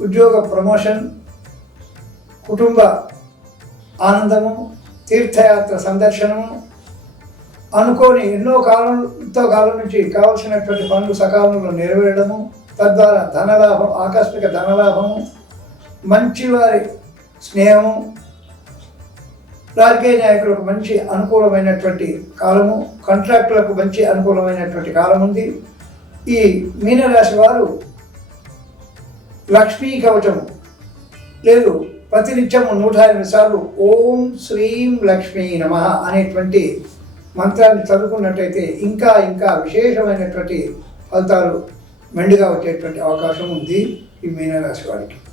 ఉద్యోగ ప్రమోషన్ కుటుంబ ఆనందము తీర్థయాత్ర సందర్శనము అనుకోని ఎన్నో కాలం ఎంతో కాలం నుంచి కావలసినటువంటి పనులు సకాలంలో నెరవేరడము తద్వారా ధనలాభం ఆకస్మిక ధనలాభము మంచివారి స్నేహము రాజకీయ నాయకులకు మంచి అనుకూలమైనటువంటి కాలము కాంట్రాక్టులకు మంచి అనుకూలమైనటువంటి కాలం ఉంది. ఈ మీనరాశి వారు లక్ష్మీ కవచము. లేదు ప్రతినిత్యము నూట ఎనిమిది సార్లు ఓం శ్రీం లక్ష్మీ నమ అనేటువంటి మంత్రాన్ని చదువుకున్నట్టయితే ఇంకా ఇంకా విశేషమైనటువంటి ఫలితాలు మెండుగా వచ్చేటువంటి అవకాశం ఉంది ఈ మీనరాశి వారికి.